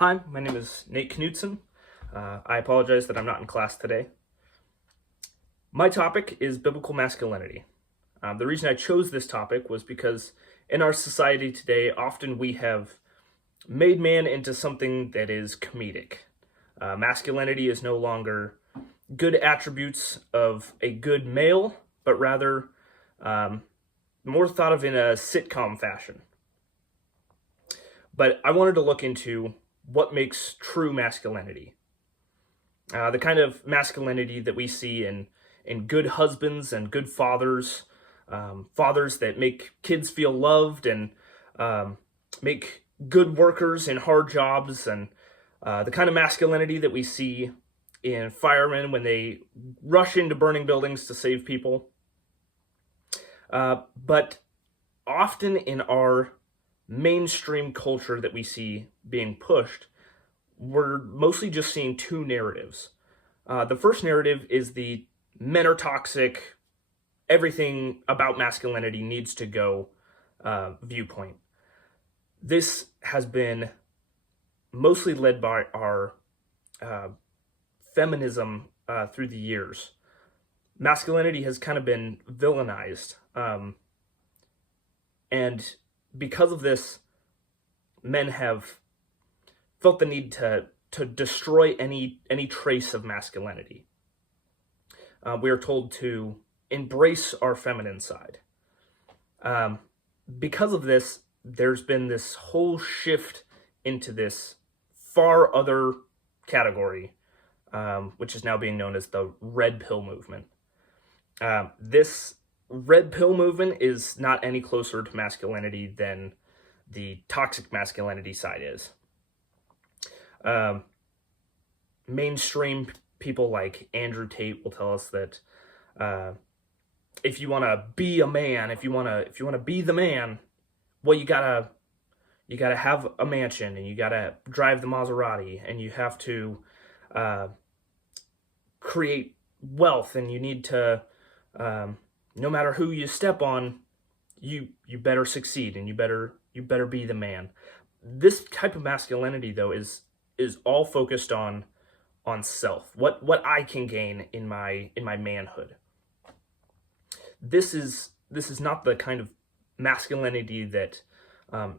Hi, my name is Nate Knudsen. I apologize that I'm not in class today. My topic is biblical masculinity. The reason I chose this topic was because in our society today, often we have made man into something that is comedic. Masculinity is no longer good attributes of a good male, but rather more thought of in a sitcom fashion. But I wanted to look into what makes true masculinity. The kind of masculinity that we see in good husbands and good fathers, fathers that make kids feel loved and make good workers in hard jobs, and the kind of masculinity that we see in firemen when they rush into burning buildings to save people. But often in our mainstream culture that we see being pushed, we're mostly just seeing two narratives. The first narrative is the men are toxic, everything about masculinity needs to go viewpoint. This has been mostly led by our feminism through the years. Masculinity has kind of been villainized. And because of this, men have felt the need to destroy any trace of masculinity. We are told to embrace our feminine side. Because of this, there's been this whole shift into this far other category, which is now being known as the red pill movement. This red pill movement is not any closer to masculinity than the toxic masculinity side is. Mainstream people like Andrew Tate will tell us that if you want to be a man, if you want to be the man, well, you gotta have a mansion, and you gotta drive the Maserati, and you have to create wealth, and you need to no matter who you step on, you better succeed, and you better be the man. This type of masculinity, though, is all focused on self, what I can gain in my manhood. This is not the kind of masculinity that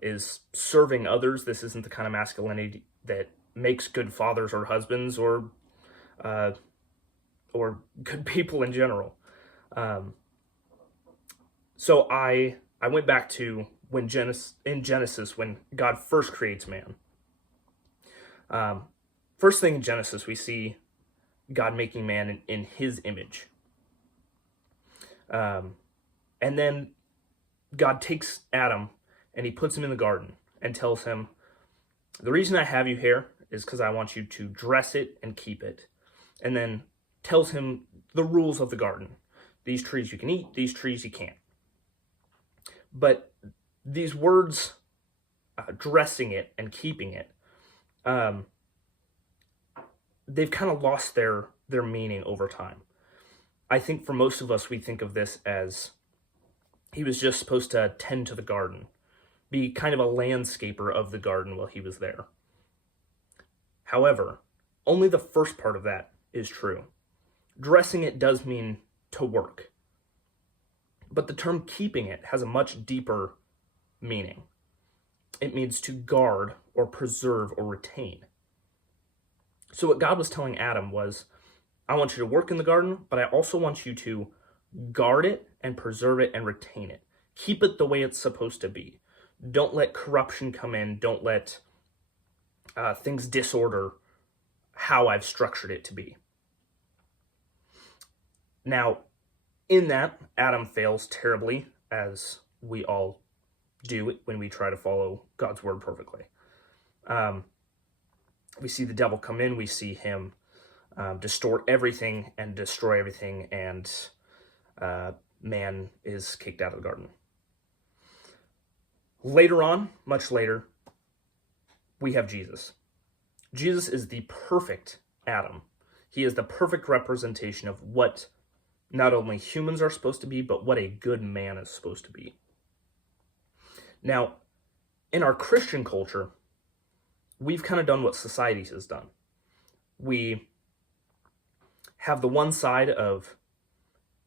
is serving others. This isn't the kind of masculinity that makes good fathers or husbands or good people in general. So I went back to in Genesis, when God first creates man. First thing in Genesis, we see God making man in his image. And then God takes Adam and he puts him in the garden and tells him, the reason I have you here is because I want you to dress it and keep it. And then tells him the rules of the garden. These trees you can eat, these trees you can't. But these words, dressing it and keeping it, they've kind of lost their meaning over time. I think for most of us, we think of this as he was just supposed to tend to the garden, be kind of a landscaper of the garden while he was there. However, only the first part of that is true. Dressing it does mean to work. But the term keeping it has a much deeper meaning. It means to guard or preserve or retain. So what God was telling Adam was, I want you to work in the garden, but I also want you to guard it and preserve it and retain it. Keep it the way it's supposed to be. Don't let corruption come in. Don't let things disorder how I've structured it to be. Now, in that, Adam fails terribly, as we all do when we try to follow God's word perfectly. We see the devil come in, we see him distort everything and destroy everything, and man is kicked out of the garden. Later on, much later, we have Jesus. Jesus is the perfect Adam. He is the perfect representation of what not only humans are supposed to be, but what a good man is supposed to be. Now, in our Christian culture, we've kind of done what society has done. We have the one side of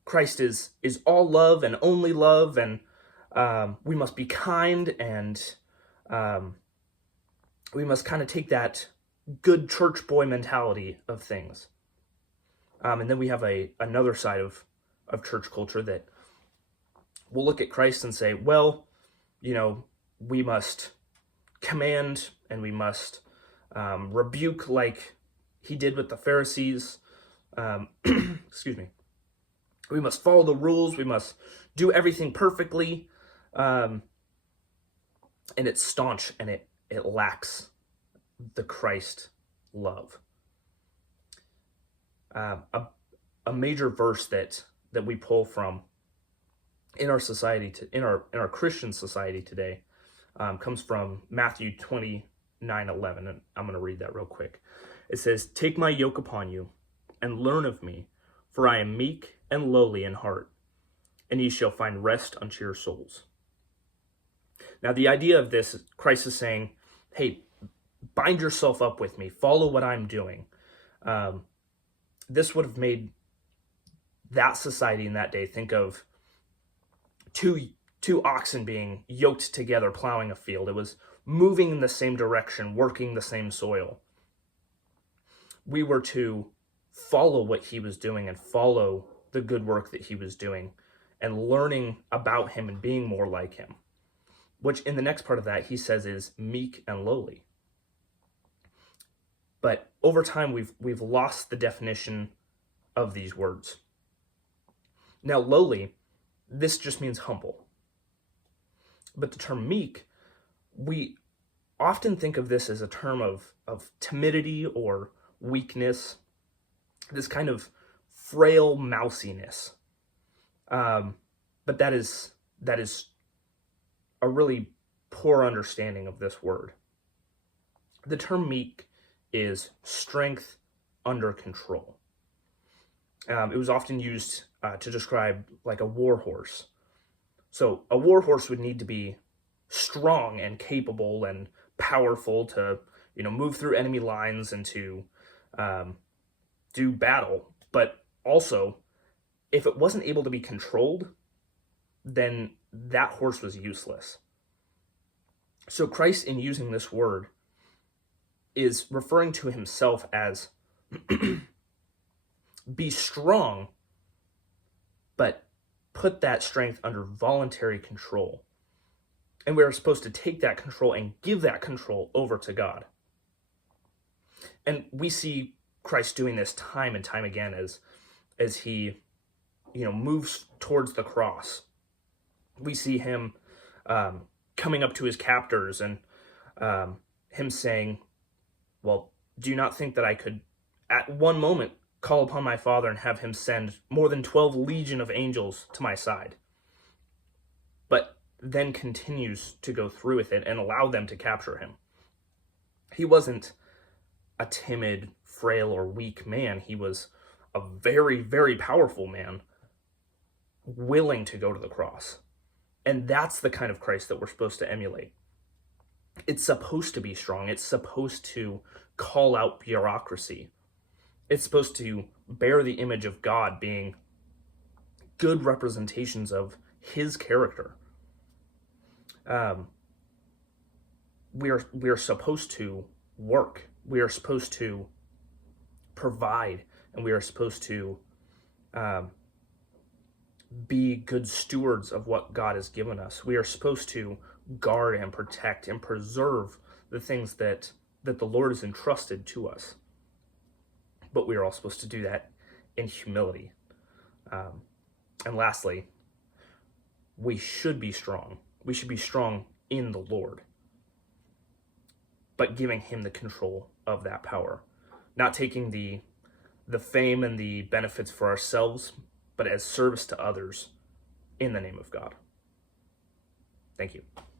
Christ is all love and only love, and we must be kind, and we must kind of take that good church boy mentality of things. And then we have another side of church culture that will look at Christ and say, well, we must command and we must rebuke like he did with the Pharisees. Excuse me. We must follow the rules. We must do everything perfectly. And it's staunch, and it lacks the Christ love. A major verse that we pull from in our society, in our Christian society today, comes from Matthew 29:11, and I'm going to read that real quick. It says, "Take my yoke upon you, and learn of me, for I am meek and lowly in heart, and ye shall find rest unto your souls." Now, the idea of this, Christ is saying, hey, bind yourself up with me, follow what I'm doing. This would have made that society in that day think of two oxen being yoked together plowing a field. It was moving in the same direction, working the same soil. We were to follow what he was doing and follow the good work that he was doing and learning about him and being more like him, which in the next part of that he says is meek and lowly. But over time we've lost the definition of these words. Now, lowly, this just means humble. But the term meek, we often think of this as a term of timidity or weakness, this kind of frail mousiness. But that is a really poor understanding of this word. The term meek is strength under control. It was often used to describe like a war horse. So a war horse would need to be strong and capable and powerful to, move through enemy lines and to do battle. But also, if it wasn't able to be controlled, then that horse was useless. So Christ, in using this word, is referring to himself as be strong, but put that strength under voluntary control. And we're supposed to take that control and give that control over to God. And we see Christ doing this time and time again as he, moves towards the cross. We see him coming up to his captors and him saying, well, do you not think that I could at one moment call upon my Father and have him send more than 12 legion of angels to my side? But then continues to go through with it and allow them to capture him. He wasn't a timid, frail, or weak man. He was a very, very powerful man, willing to go to the cross. And that's the kind of Christ that we're supposed to emulate. It's supposed to be strong. It's supposed to call out bureaucracy. It's supposed to bear the image of God, being good representations of his character. We are supposed to work. We are supposed to provide, and we are supposed to be good stewards of what God has given us. We are supposed to guard and protect and preserve the things that the Lord has entrusted to us. But we are all supposed to do that in humility. And lastly, we should be strong. We should be strong in the Lord, but giving him the control of that power, not taking the fame and the benefits for ourselves, but as service to others in the name of God. Thank you.